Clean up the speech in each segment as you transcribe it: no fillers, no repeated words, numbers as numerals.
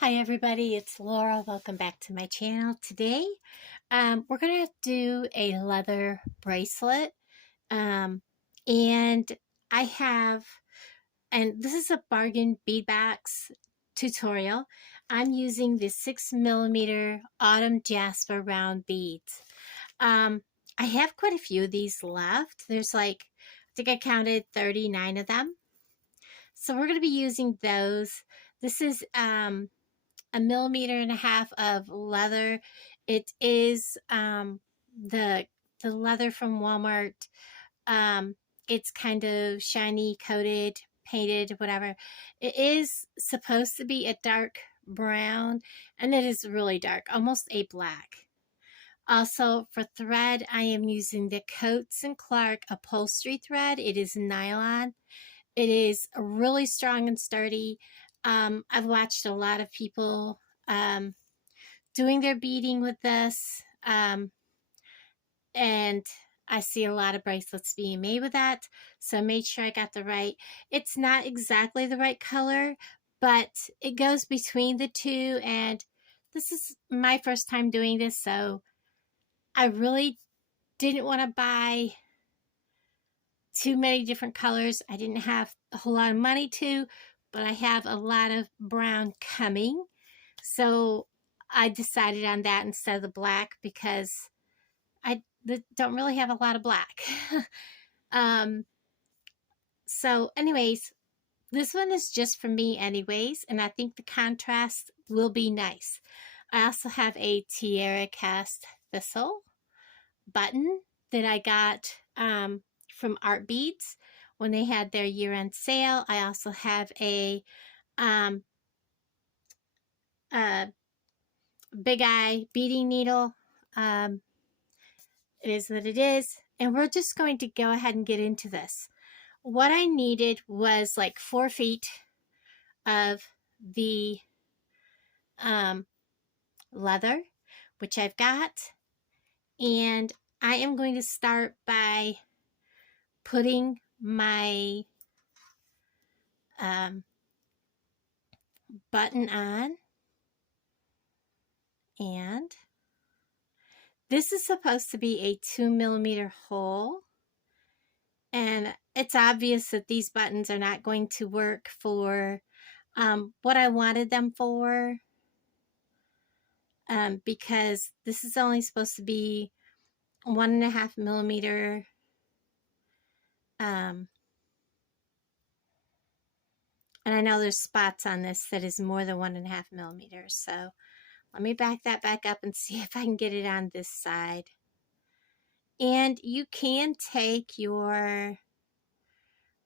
Hi everybody, it's Laura. Welcome back to my channel. Today, we're going to do a leather bracelet. And I have, and this is a Bargain Bead Box tutorial. I'm using the 6mm Autumn Jasper round beads. I have quite a few of these left. There's like, I think I counted 39 of them. So we're going to be using those. This is, 1.5 mm of leather. It is the leather from Walmart. It's kind of shiny, coated, painted, whatever. It is supposed to be a dark brown, and it is really dark, almost a black. Also, for thread, I am using the Coats & Clark Upholstery thread. It is nylon. It is really strong and sturdy. I've watched a lot of people doing their beading with this, and I see a lot of bracelets being made with that, so I made sure I got the right. It's not exactly the right color, but it goes between the two, and this is my first time doing this, so I really didn't want to buy too many different colors. I didn't have a whole lot of money to, but I have a lot of brown coming, so I decided on that instead of the black because I don't really have a lot of black. So anyways, this one is just for me anyways, and I think the contrast will be nice. I also have a tiara cast thistle button that I got from Art Beads when they had their year-end sale. I also have a big eye beading needle. It is what it is, and we're just going to go ahead and get into this. What I needed was like 4 feet of the leather, which I've got, and I am going to start by putting my button on, and this is supposed to be a 2mm hole, and it's obvious that these buttons are not going to work for what I wanted them for, because this is only supposed to be 1.5mm. And I know there's spots on this that is more than 1.5mm. So let me back that back up and see if I can get it on this side. And you can take your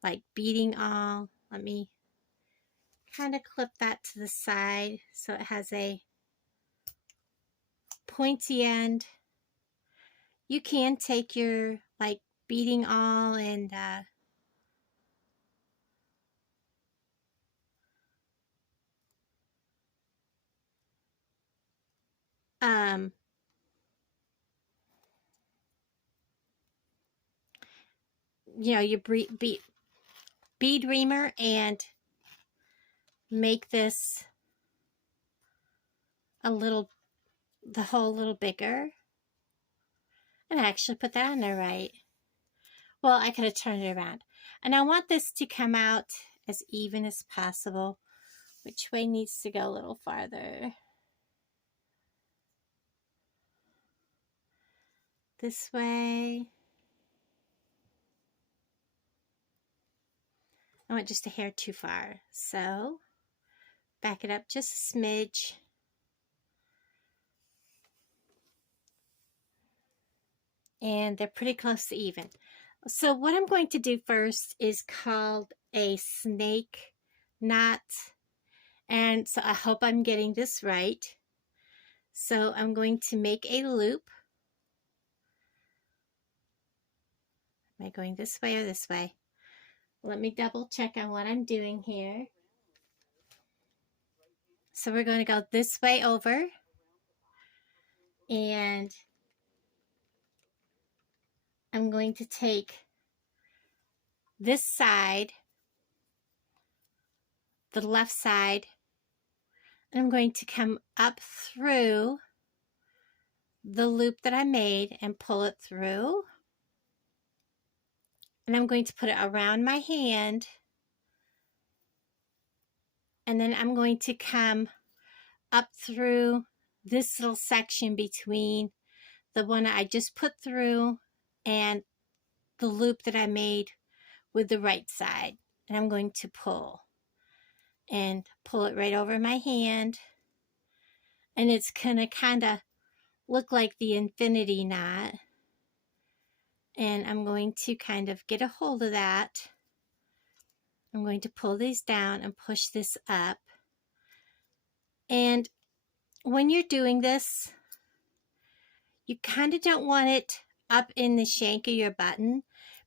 like beading awl. Let me kind of clip that to the side so it has a pointy end. You can take your like beading awl and you know, your bead reamer and make this a little, the hole a little bigger. And I actually put that on there right. Well, I could have turned it around. And I want this to come out as even as possible. Which way needs to go a little farther? This way. I went just a hair too far. So, back it up just a smidge. And they're pretty close to even. So what I'm going to do first is called a snake knot. And so I hope I'm getting this right. So I'm going to make a loop. Am I going this way or this way? Let me double check on what I'm doing here. So we're going to go this way over. And I'm going to take this side, the left side, And I'm going to come up through the loop that I made and pull it through. And I'm going to put it around my hand. And then I'm going to come up through this little section between the one I just put through and the loop that I made with the right side. And I'm going to pull it right over my hand. And it's gonna kind of look like the infinity knot. And I'm going to kind of get a hold of that. I'm going to pull these down and push this up. And when you're doing this, you kind of don't want it up in the shank of your button,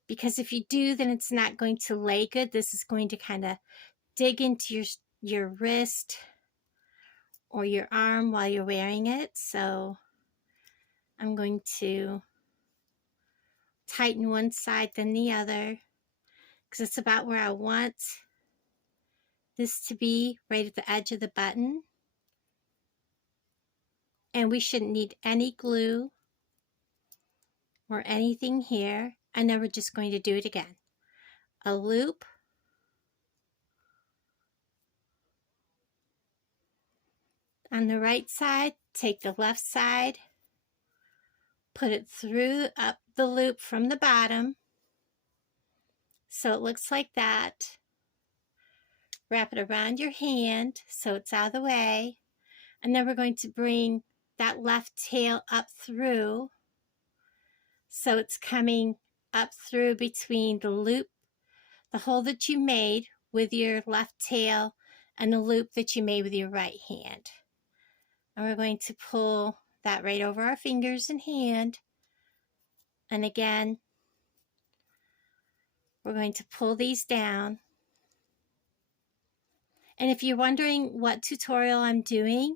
because if you do, then it's not going to lay good. This is going to kind of dig into your wrist or your arm while you're wearing it. So I'm going to tighten one side then the other, because it's about where I want this to be, right at the edge of the button. And we shouldn't need any glue or anything here. And then we're just going to do it again. A loop, on the right side, take the left side, put it through up the loop from the bottom, so it looks like that. Wrap it around your hand so it's out of the way, and then we're going to bring that left tail up through, so it's coming up through between the loop, the hole that you made with your left tail, and the loop that you made with your right hand. And we're going to pull that right over our fingers and hand. And again, we're going to pull these down. And if you're wondering what tutorial I'm doing,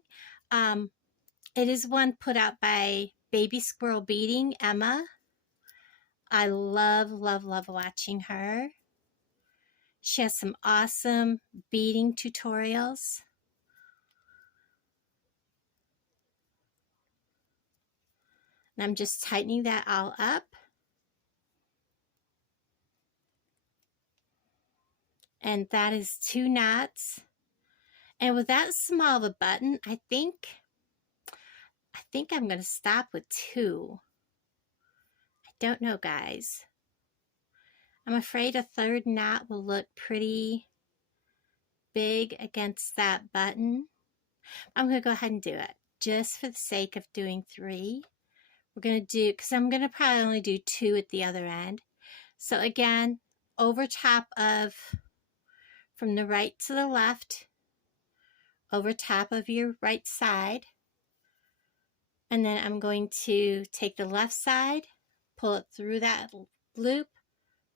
it is one put out by Baby Squirrel Beading, Emma. I love, love, love watching her. She has some awesome beading tutorials. And I'm just tightening that all up. And that is 2 knots. And with that small of a button, I think I'm going to stop with 2. I don't know, guys. I'm afraid a 3rd knot will look pretty big against that button. I'm going to go ahead and do it just for the sake of doing 3. We're going to do, because I'm going to probably only do 2 at the other end. So again, over top of, from the right to the left, over top of your right side. And then I'm going to take the left side, pull it through that loop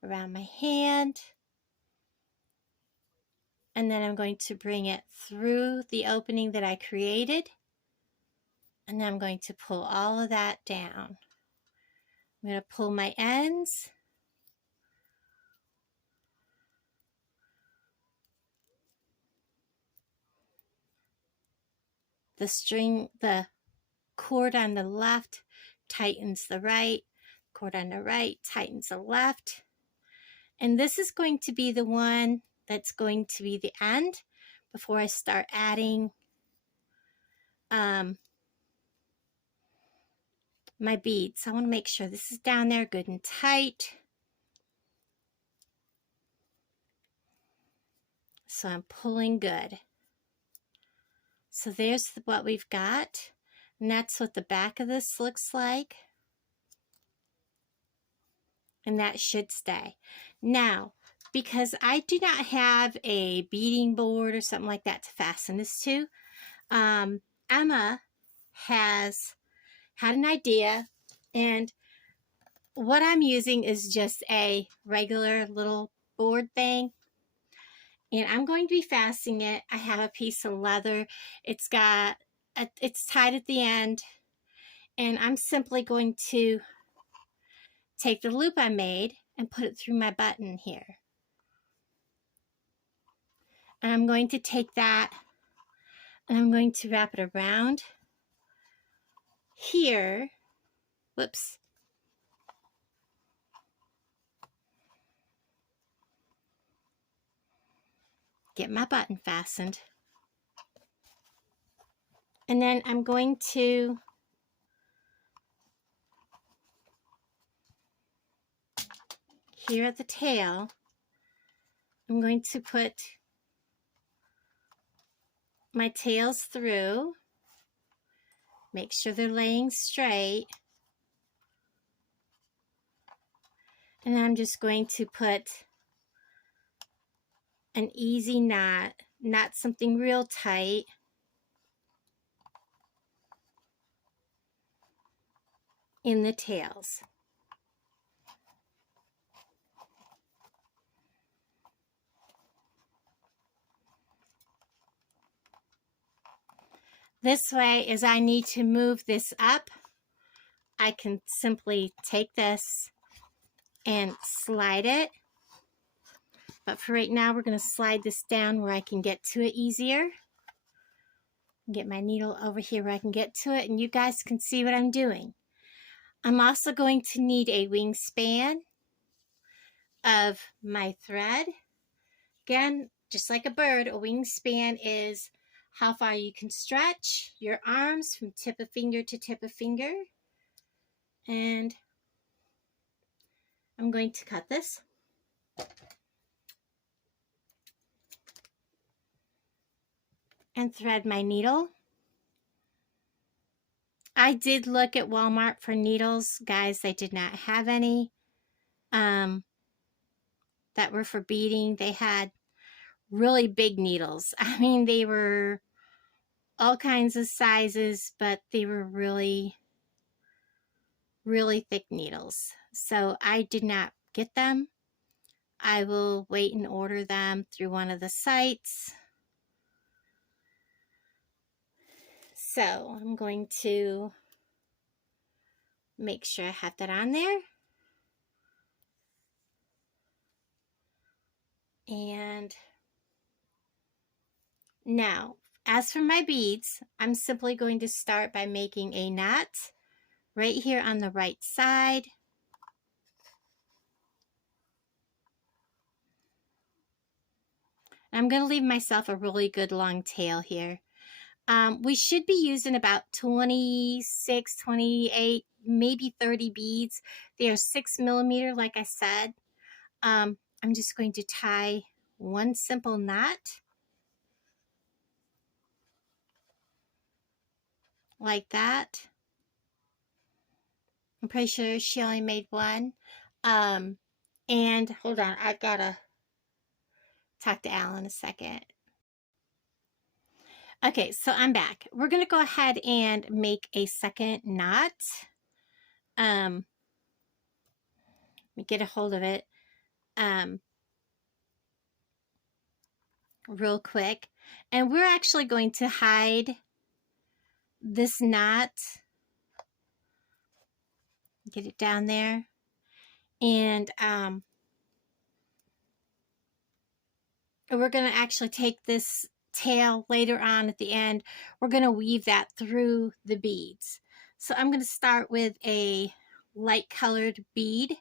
around my hand. And then I'm going to bring it through the opening that I created. And then I'm going to pull all of that down. I'm going to pull my ends. The cord on the left tightens the right. Cord on the right tightens the left. And this is going to be the one that's going to be the end before I start adding my beads. So I want to make sure this is down there good and tight. So I'm pulling good. So there's what we've got. And that's what the back of this looks like. And that should stay. Now, because I do not have a beading board or something like that to fasten this to, Emma has had an idea, and what I'm using is just a regular little board thing, and I'm going to be fastening it. I have a piece of leather. It's tied at the end, and I'm simply going to take the loop I made and put it through my button here. And I'm going to take that And I'm going to wrap it around here. Whoops. Get my button fastened. And then I'm going to here at the tail, I'm going to put my tails through. Make sure they're laying straight. And I'm just going to put an easy knot, not something real tight. In the tails. This way, as I need to move this up, I can simply take this and slide it. But for right now, we're going to slide this down where I can get to it easier. Get my needle over here where I can get to it, and you guys can see what I'm doing. I'm also going to need a wingspan of my thread. Again, just like a bird, a wingspan is how far you can stretch your arms from tip of finger to tip of finger. And I'm going to cut this. And thread my needle. I did look at Walmart for needles. Guys, they did not have any that were for beading. They had really big needles. I mean, they were all kinds of sizes, but they were really, really thick needles. So I did not get them. I will wait and order them through one of the sites. So I'm going to make sure I have that on there. And now, as for my beads, I'm simply going to start by making a knot right here on the right side. I'm going to leave myself a really good long tail here. We should be using about 26, 28, maybe 30 beads. They are 6mm, like I said. I'm just going to tie one simple knot like that. I'm pretty sure she only made one. And hold on, I gotta talk to Alan a second. Okay, so I'm back. We're gonna go ahead and make a second knot. Let me get a hold of it real quick. And we're actually going to hide this knot. Get it down there. And we're going to actually take this tail later on at the end. We're going to weave that through the beads. So I'm going to start with a light colored bead.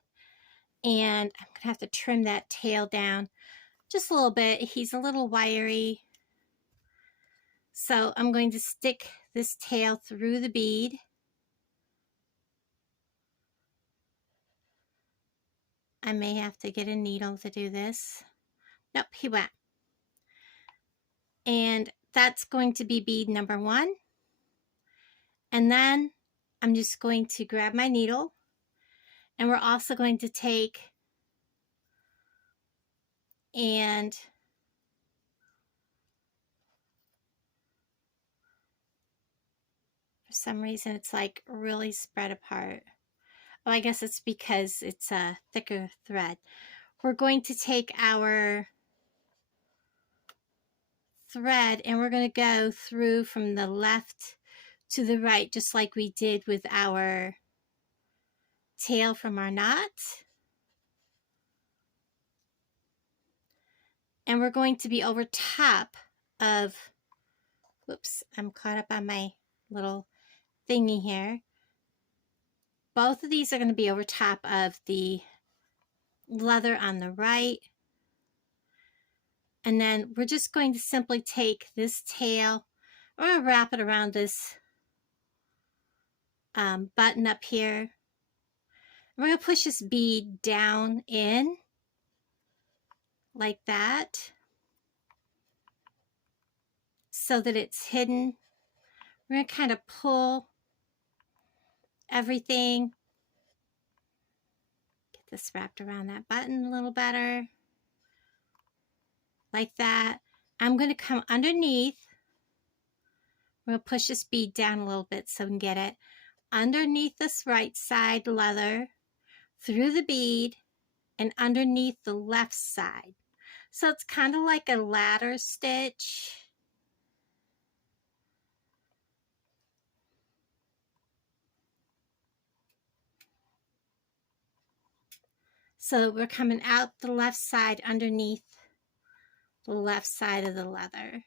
And I'm going to have to trim that tail down just a little bit. He's a little wiry. So I'm going to stick this tail through the bead. I may have to get a needle to do this. Nope, he went. And that's going to be bead number 1. And then I'm just going to grab my needle, and we're also going to take and for some reason it's like really spread apart. Oh, I guess it's because it's a thicker thread. We're going to take our thread and we're going to go through from the left to the right, just like we did with our tail from our knot. And we're going to be over top of Whoops, I'm caught up on my little thingy here. Both of these are going to be over top of the leather on the right. And then we're just going to simply take this tail, we're going to wrap it around this button up here. We're going to push this bead down in like that so that it's hidden. We're going to kind of pull everything. Get this wrapped around that button a little better. Like that. I'm going to come underneath. We're going to push this bead down a little bit so we can get it underneath this right side leather, through the bead, and underneath the left side. So it's kind of like a ladder stitch. So we're coming out the left side underneath the left side of the leather.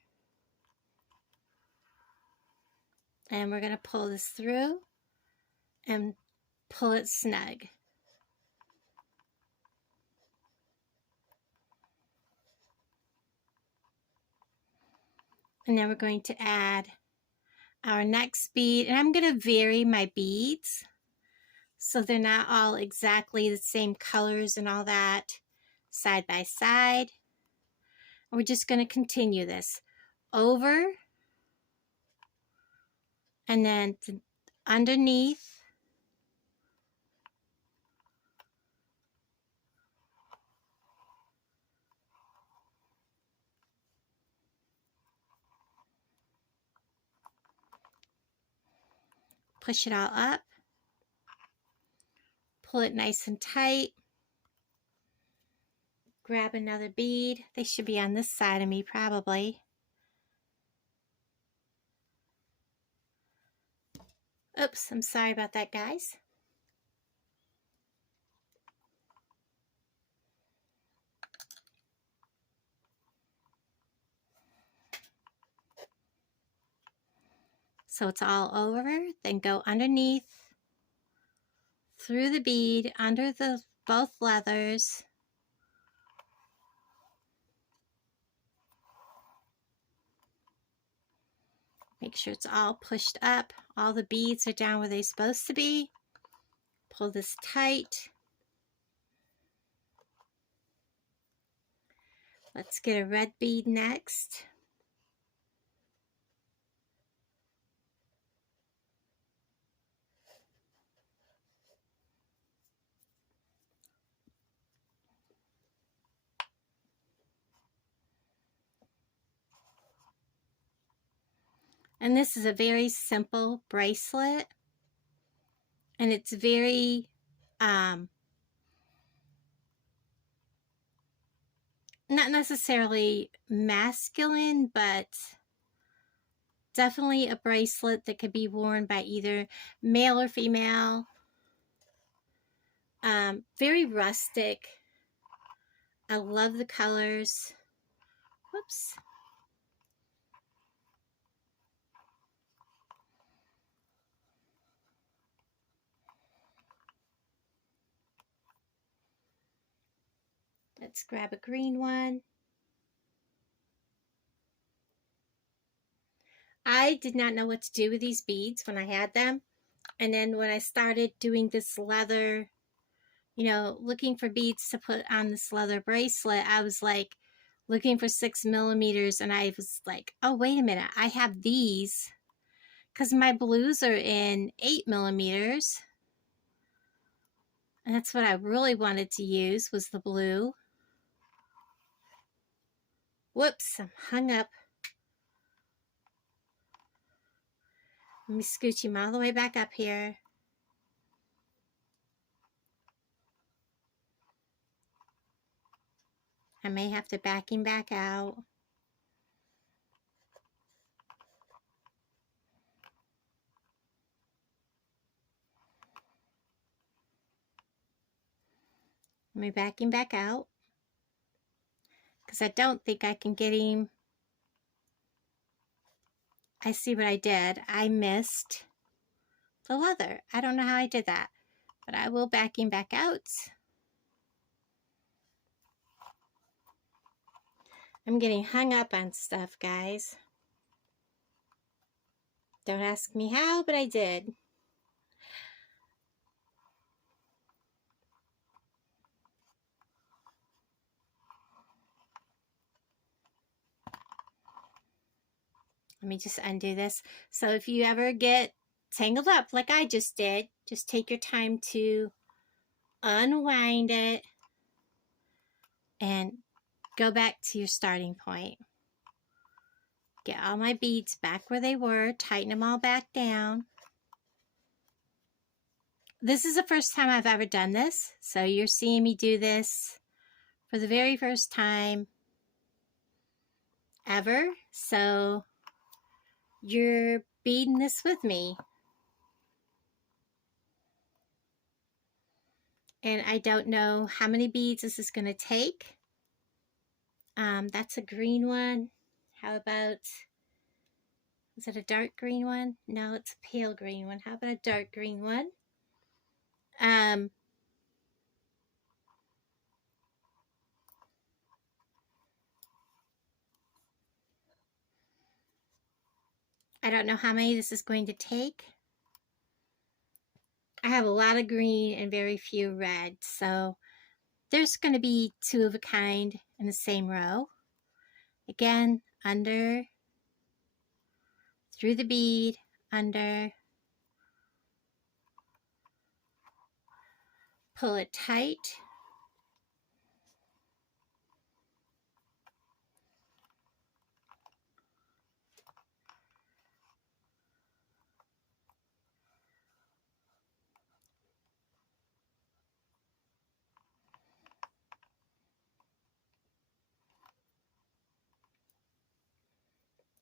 And we're going to pull this through and pull it snug. And then we're going to add our next bead. And I'm going to vary my beads so they're not all exactly the same colors and all that side by side. And we're just going to continue this over and then underneath. Push it all up. Pull it nice and tight. Grab another bead. They should be on this side of me probably. Oops, I'm sorry about that, guys. So it's all over. Then go underneath, through the bead, under the both leathers. Make sure it's all pushed up. All the beads are down where they're supposed to be. Pull this tight. Let's get a red bead next. And this is a very simple bracelet. And it's very, not necessarily masculine, but definitely a bracelet that could be worn by either male or female. Very rustic. I love the colors. Whoops. Let's grab a green one. I did not know what to do with these beads when I had them. And then when I started doing this leather, you know, looking for beads to put on this leather bracelet, I was like looking for 6mm, and I was like, oh, wait a minute, I have these because my blues are in 8mm. And that's what I really wanted to use, was the blue. Whoops, I'm hung up. Let me scooch him all the way back up here. I may have to back him back out. Let me back him back out, because I don't think I can get him I see what I did. I missed the leather. I don't know how I did that, but I will backing back out. I'm getting hung up on stuff, guys. Don't ask me how, but I did. Let me just undo this. So if you ever get tangled up like I just did, just take your time to unwind it and go back to your starting point. Get all my beads back where they were, tighten them all back down. This is the first time I've ever done this, so you're seeing me do this for the very first time ever. So you're beading this with me. And I don't know how many beads this is going to take. That's a green one. How about, is it a dark green one? No, it's a pale green one. How about a dark green one? I don't know how many this is going to take. I have a lot of green and very few red, so there's going to be 2 of a kind in the same row. Again, under, through the bead, under, pull it tight.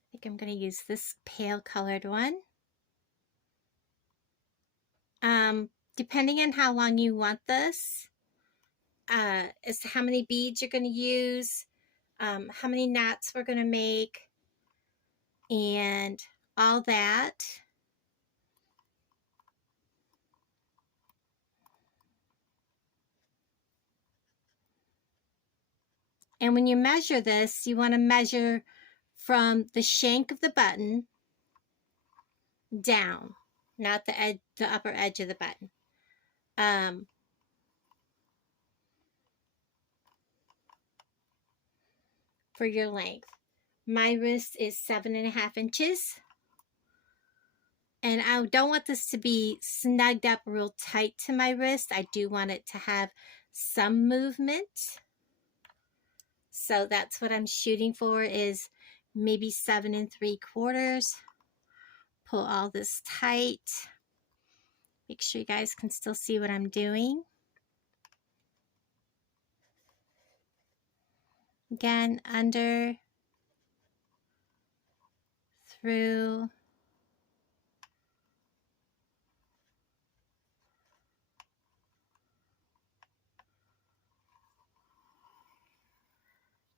I think I'm going to use this pale colored one. Depending on how long you want this, as to how many beads you're going to use, how many knots we're going to make, and all that. And when you measure this, you want to measure from the shank of the button down, not the edge, the upper edge of the button. For your length. My wrist is 7.5 inches. And I don't want this to be snugged up real tight to my wrist. I do want it to have some movement. So that's what I'm shooting for, is maybe 7 3/4. Pull all this tight. Make sure you guys can still see what I'm doing. Again, under, through,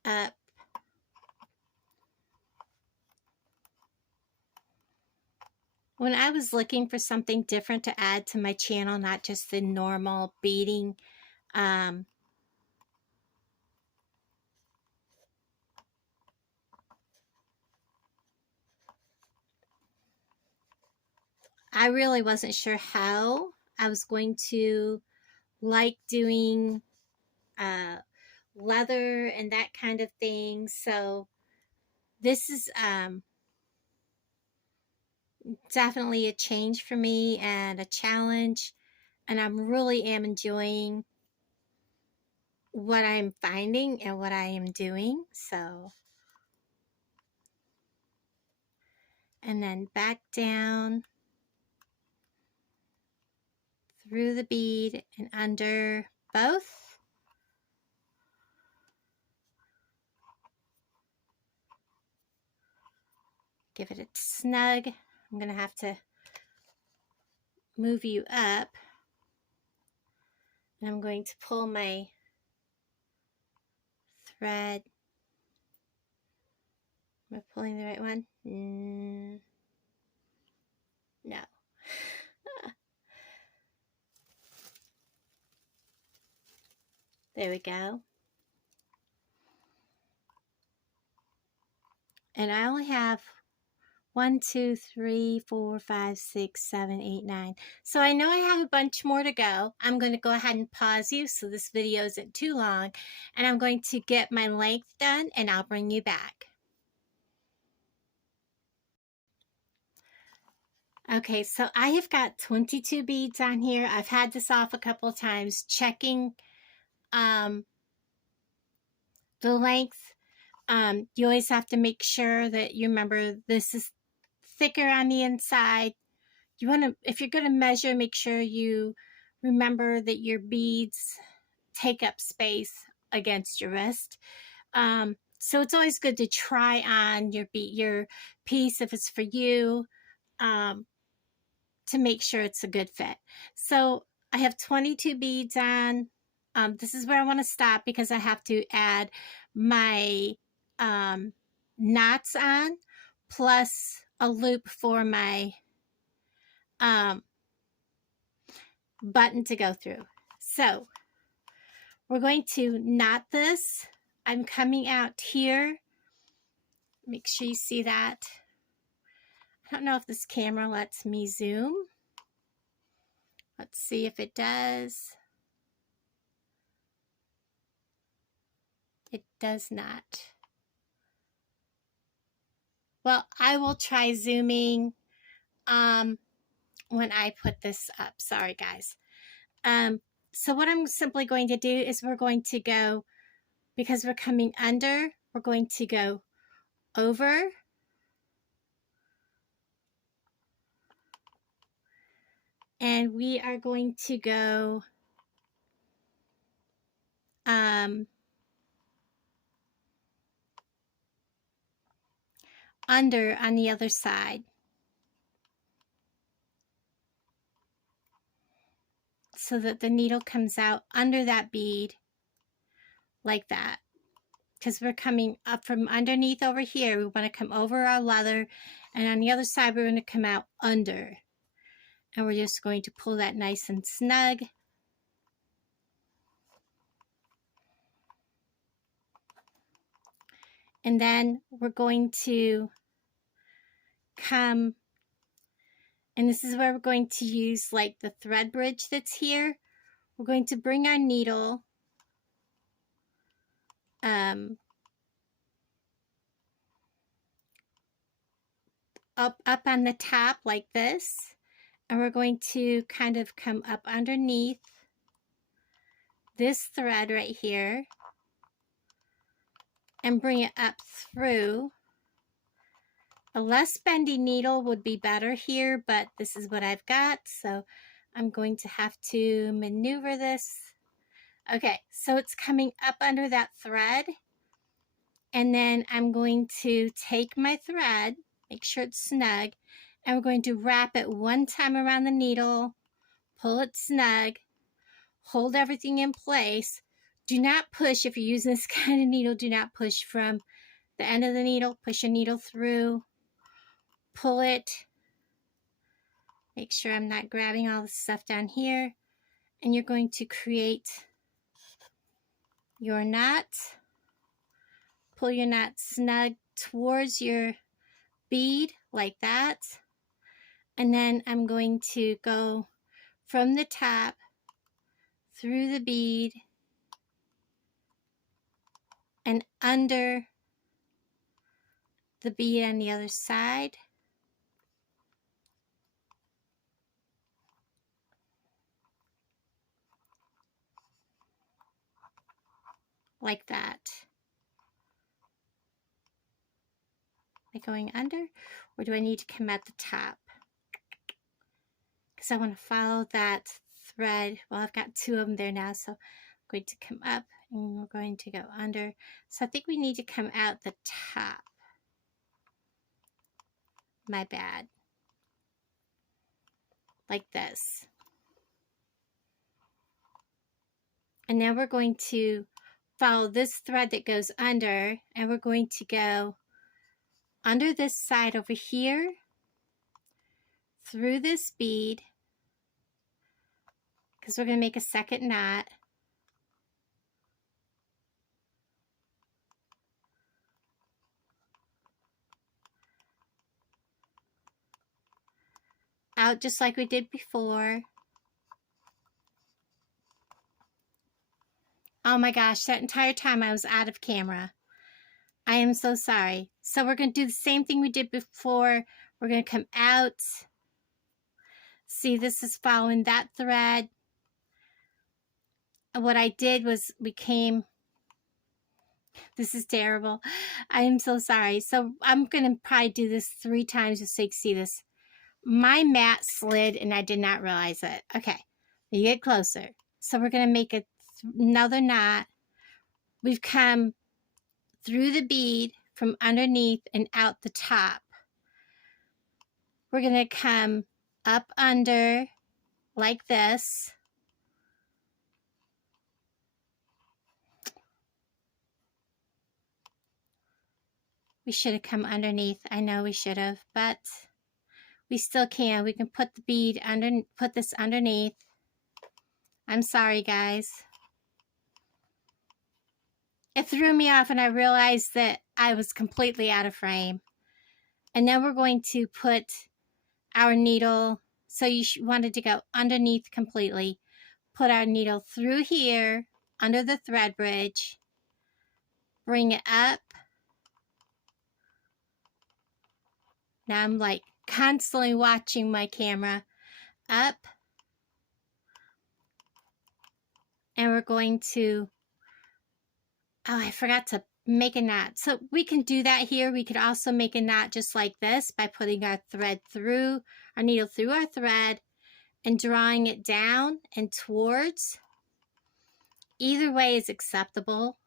up, when I was looking for something different to add to my channel, not just the normal beading, I really wasn't sure how I was going to like doing leather and that kind of thing. So this is definitely a change for me and a challenge, and I'm really am enjoying what I'm finding and what I am doing. So, and then back down through the bead and under both. Give it a snug. I'm going to have to move you up. And I'm going to pull my thread. Am I pulling the right one? There we go. And I only have 1, 2, 3, 4, 5, 6, 7, 8, 9. So I know I have a bunch more to go. I'm going to go ahead and pause you so this video isn't too long. And I'm going to get my length done and I'll bring you back. Okay, so I have got 22 beads on here. I've had this off a couple of times, checking the length. You always have to make sure that you remember this is thicker on the inside. You want to, if you're going to measure, make sure you remember that your beads take up space against your wrist. So it's always good to try on your piece if it's for you, to make sure it's a good fit. So I have 22 beads on. This is where I want to stop because I have to add my knots on, plus a loop for my button to go through. So we're going to knot this. I'm coming out here. Make sure you see that. I don't know if this camera lets me zoom. Let's see if it does. It does not. Well, I will try zooming when I put this up. Sorry, guys. So what I'm simply going to do is we're going to go, because we're coming under, we're going to go over, and we are going to go under on the other side. So that the needle comes out under that bead like that. Because we're coming up from underneath over here. We want to come over our leather, and on the other side we're going to come out under. And we're just going to pull that nice and snug. And then we're going to come, and this is where we're going to use like the thread bridge that's here. We're going to bring our needle up on the top like this, and we're going to kind of come up underneath this thread right here and bring it up through. A less bendy needle would be better here, but this is what I've got, so I'm going to have to maneuver this. Okay, so it's coming up under that thread, and then I'm going to take my thread, make sure it's snug, and we're going to wrap it one time around the needle, pull it snug, hold everything in place. Do not push. If you're using this kind of needle, do not push from the end of the needle. Push a needle through, pull it. Make sure I'm not grabbing all the stuff down here. And you're going to create your knot. Pull your knot snug towards your bead like that. And then I'm going to go from the top through the bead and under the bead on the other side. Like that. Am I going under, or do I need to come at the top? Because I want to follow that thread. Well, I've got two of them there now, so I'm going to come up and we're going to go under. So I think we need to come out the top. My bad. Like this. And now we're going to follow this thread that goes under, and we're going to go under this side over here, through this bead, because we're going to make a second knot, out just like we did before. Oh my gosh, that entire time I was out of camera. I am so sorry. So we're going to do the same thing we did before. We're going to come out. See, this is following that thread. And what I did was this is terrible. I am so sorry. So I'm going to probably do this 3 times just so you can see this. My mat slid and I did not realize it. Okay, you get closer. So we're going to make another knot. We've come through the bead from underneath and out the top. We're going to come up under like this. We should have come underneath. I know we should have, but we still can. We can put the bead put this underneath. I'm sorry, guys. It threw me off and I realized that I was completely out of frame. And then we're going to put our needle, so you wanted to go underneath completely. Put our needle through here, under the thread bridge. Bring it up. Now I'm like constantly watching my camera. Up. And we're going to, oh, I forgot to make a knot. So we can do that here. We could also make a knot just like this by putting our thread through, our needle through our thread and drawing it down and towards. Either way is acceptable.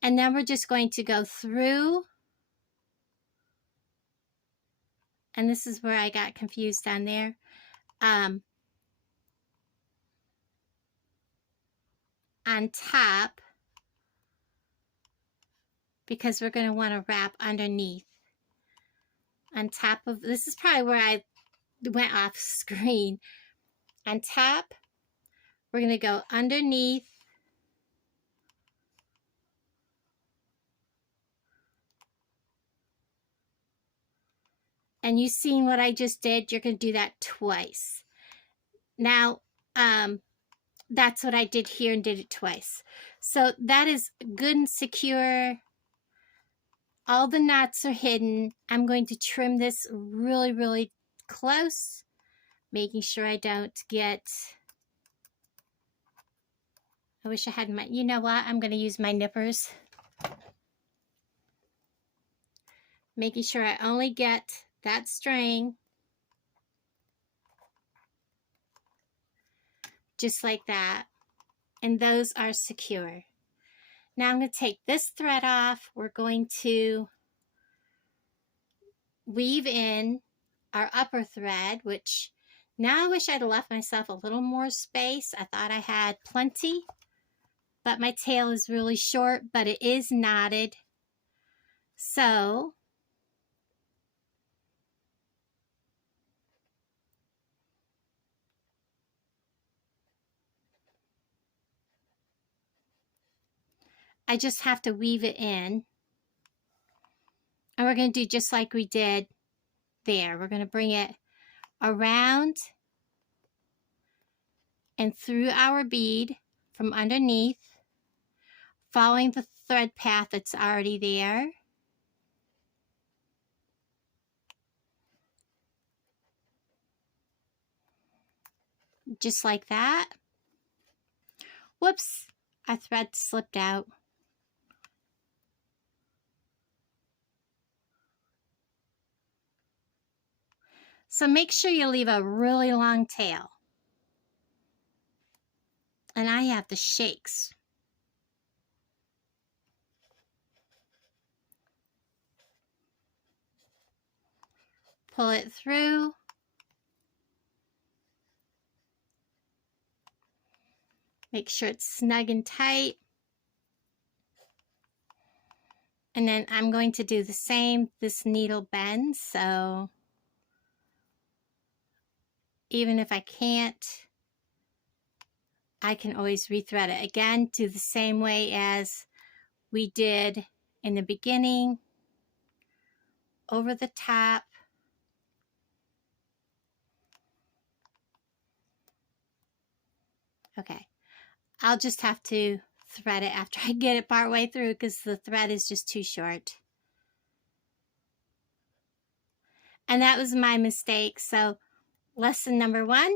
And then we're just going to go through. And this is where I got confused on there. On top, because we're going to want to wrap underneath. On top of, this is probably where I went off screen. On top, we're going to go underneath. And you seen what I just did? You're going to do that twice. Now, that's what I did here and did it twice. So that is good and secure. All the knots are hidden. I'm going to trim this really, really close, making sure I don't get, I wish I had my, you know what? I'm going to use my nippers. Making sure I only get that string. Just like that. And those are secure. Now I'm going to take this thread off. We're going to weave in our upper thread, which now I wish I'd left myself a little more space. I thought I had plenty, but my tail is really short, but it is knotted. So I just have to weave it in. And we're going to do just like we did there. We're going to bring it around and through our bead from underneath, following the thread path that's already there. Just like that. Whoops, our thread slipped out. So make sure you leave a really long tail. And I have the shakes. Pull it through. Make sure it's snug and tight. And then I'm going to do the same. This needle bends, so even if I can't, I can always rethread it. Again, do the same way as we did in the beginning. Over the top. Okay, I'll just have to thread it after I get it part way through because the thread is just too short. And that was my mistake. So lesson number 1,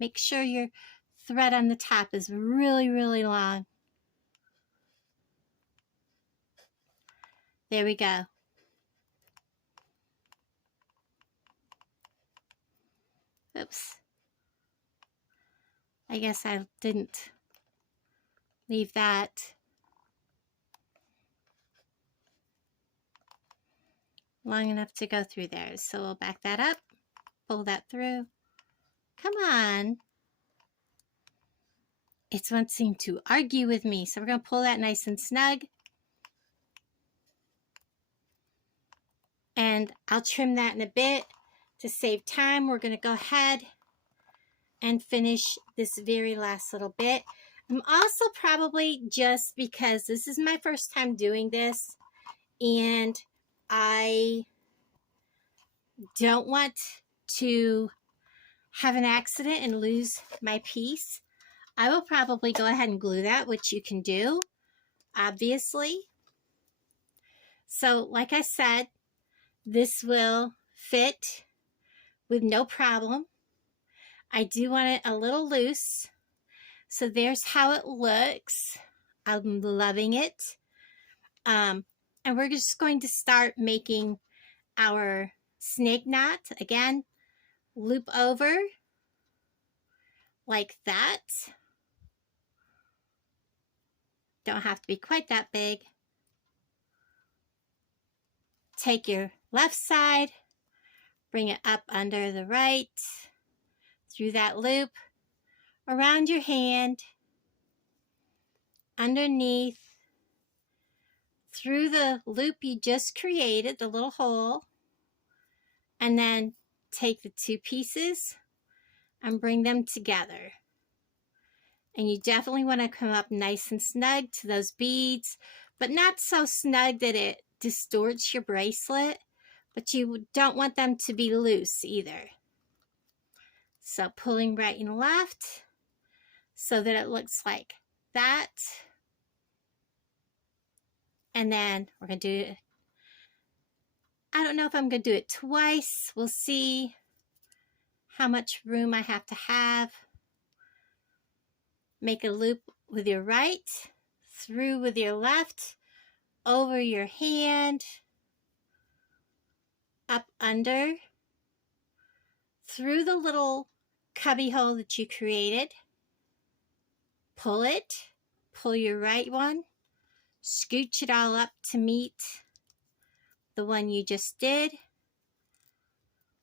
make sure your thread on the top is really, really long. There we go. Oops. I guess I didn't leave that long enough to go through there. So we'll back that up, pull that through. Come on. It's wanting to argue with me. So we're going to pull that nice and snug. And I'll trim that in a bit to save time. We're going to go ahead and finish this very last little bit. I'm also probably, just because this is my first time doing this and I don't want to have an accident and lose my piece, I will probably go ahead and glue that, which you can do, obviously. So like I said, this will fit with no problem. I do want it a little loose. So there's how it looks. I'm loving it. And we're just going to start making our snake knot. Again, loop over like that. Don't have to be quite that big. Take your left side, bring it up under the right, through that loop, around your hand, underneath, through the loop you just created, the little hole, and then take the 2 pieces and bring them together. And you definitely want to come up nice and snug to those beads, but not so snug that it distorts your bracelet, but you don't want them to be loose either. So pulling right and left so that it looks like that. And then we're going to do it. I don't know if I'm going to do it twice. We'll see how much room I have to have. Make a loop with your right, through with your left, over your hand, up under, through the little cubby hole that you created. Pull it, pull your right one, scooch it all up to meet the one you just did.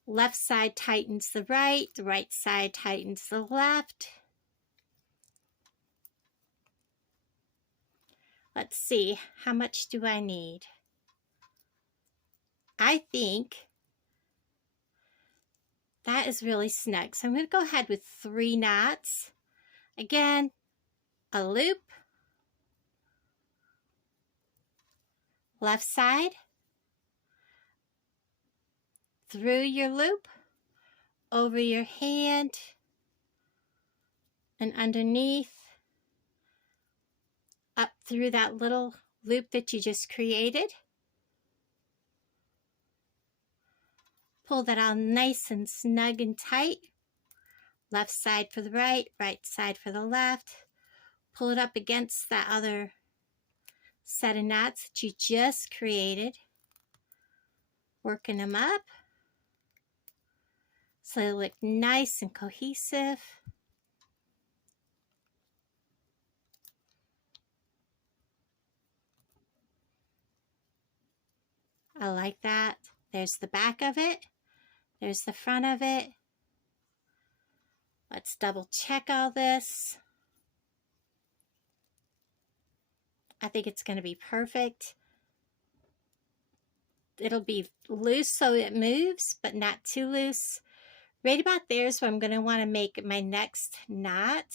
Left side tightens the right side tightens the left. Let's see, how much do I need? I think that is really snug. So I'm going to go ahead with 3 knots. Again, a loop, left side, through your loop, over your hand, and underneath, up through that little loop that you just created. Pull that all nice and snug and tight. Left side for the right side for the left. Pull it up against that other set of knots that you just created. Working them up so they look nice and cohesive. I like that. There's the back of it. There's the front of it. Let's double check all this. I think it's going to be perfect. It'll be loose so it moves, but not too loose. Right about there is where I'm going to want to make my next knot.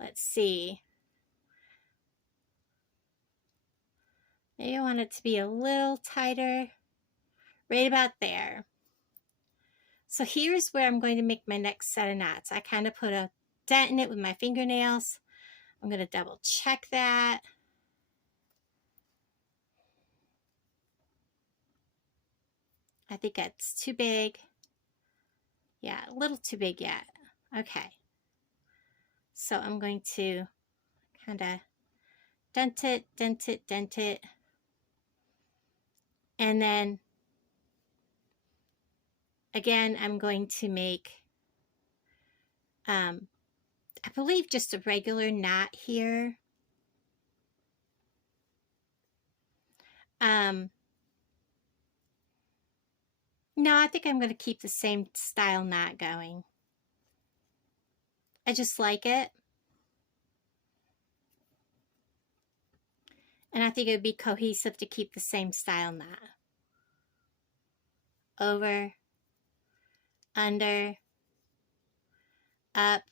Let's see. Maybe I want it to be a little tighter. Right about there. So here's where I'm going to make my next set of knots. I kind of put a dent in it with my fingernails. I'm going to double check that. I think that's too big. Yeah, a little too big yet. Okay. So I'm going to kind of dent it, dent it, dent it. And then again, I'm going to make, I believe, just a regular knot here. No, I think I'm going to keep the same style knot going. I just like it. And I think it would be cohesive to keep the same style knot. Over, under, up.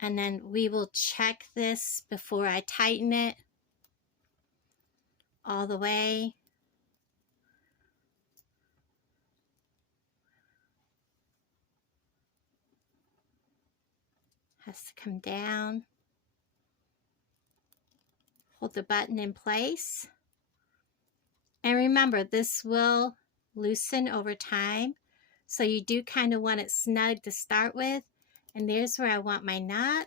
And then we will check this before I tighten it all the way. Has to come down. Hold the button in place. And remember, this will loosen over time. So you do kind of want it snug to start with. And there's where I want my knot.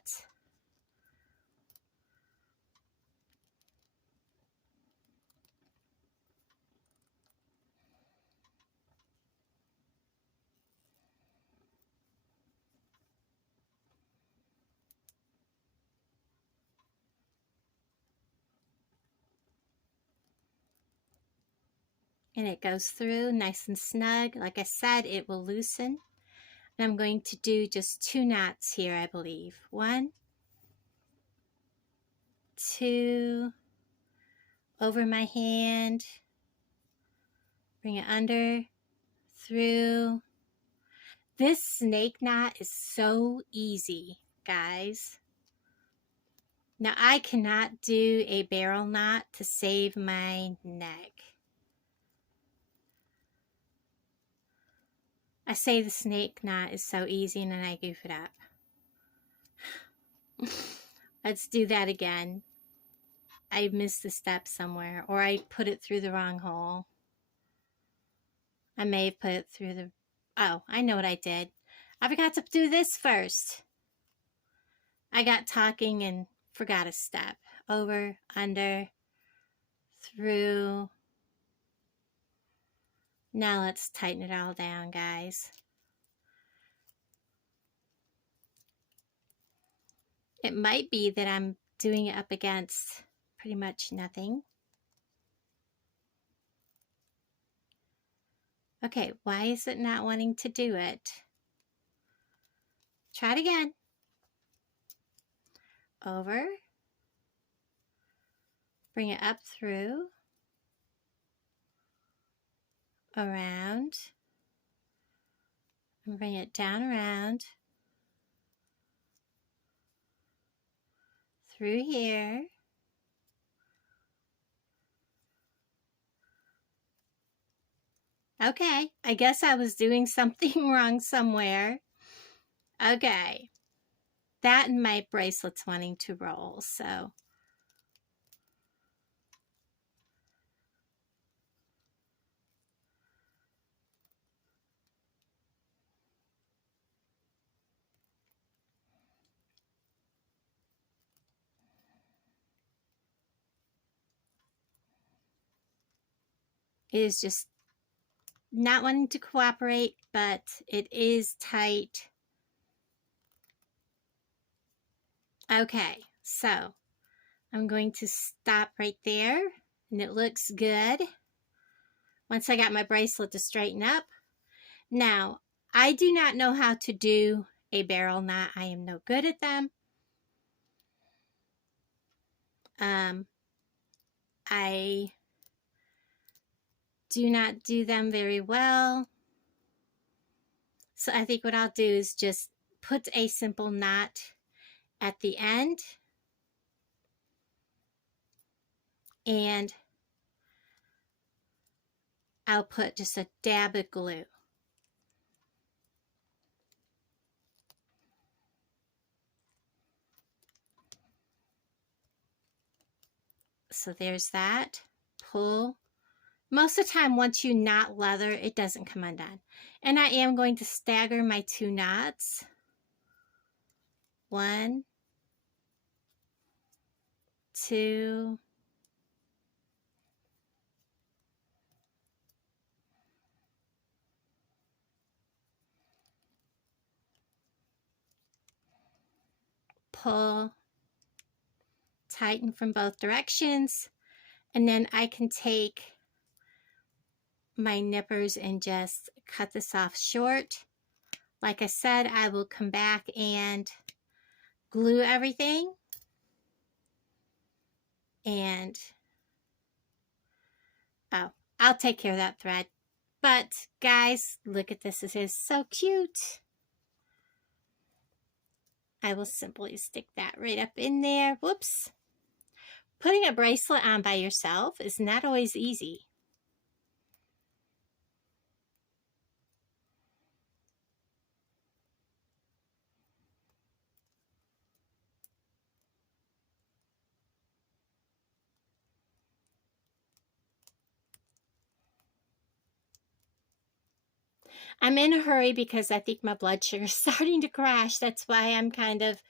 And it goes through nice and snug. Like I said, it will loosen. And I'm going to do just 2 knots here, I believe. 1, 2, over my hand, bring it under, through. This snake knot is so easy, guys. Now I cannot do a barrel knot to save my neck. I say the snake knot is so easy and then I goof it up. Let's do that again. I missed a step somewhere, or I put it through the wrong hole. I may have put it through the... Oh, I know what I did. I forgot to do this first. I got talking and forgot a step. Over, under, through. Now let's tighten it all down, guys. It might be that I'm doing it up against pretty much nothing. Okay, why is it not wanting to do it? Try it again. Over. Bring it up through. Around. And bring it down around. Through here. Okay, I guess I was doing something wrong somewhere. Okay, that and my bracelet's wanting to roll, so. It is just not wanting to cooperate, but it is tight. Okay, so I'm going to stop right there, and it looks good. Once I got my bracelet to straighten up. Now, I do not know how to do a barrel knot. I am no good at them. I do not do them very well. So I think what I'll do is just put a simple knot at the end. And I'll put just a dab of glue. So there's that. Pull. Most of the time, once you knot leather, it doesn't come undone. And I am going to stagger my 2 knots. 1, 2, pull, tighten from both directions, and then I can take my nippers and just cut this off short. Like I said, I will come back and glue everything. And, oh, I'll take care of that thread. But guys, look at this. This is so cute. I will simply stick that right up in there. Whoops. Putting a bracelet on by yourself is not always easy. I'm in a hurry because I think my blood sugar is starting to crash. That's why I'm kind of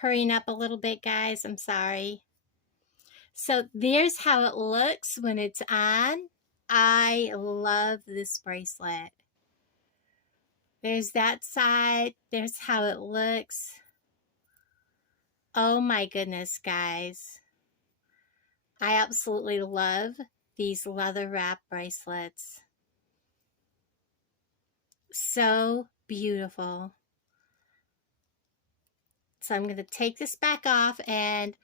hurrying up a little bit, guys. I'm sorry. So there's how it looks when it's on. I love this bracelet. There's that side. There's how it looks. Oh my goodness, guys. I absolutely love these leather wrap bracelets. So beautiful. So I'm going to take this back off, and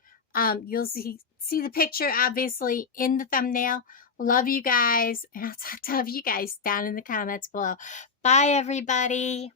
you'll see the picture obviously in the thumbnail. Love you guys, and I'll talk to you guys down in the comments below. Bye, everybody.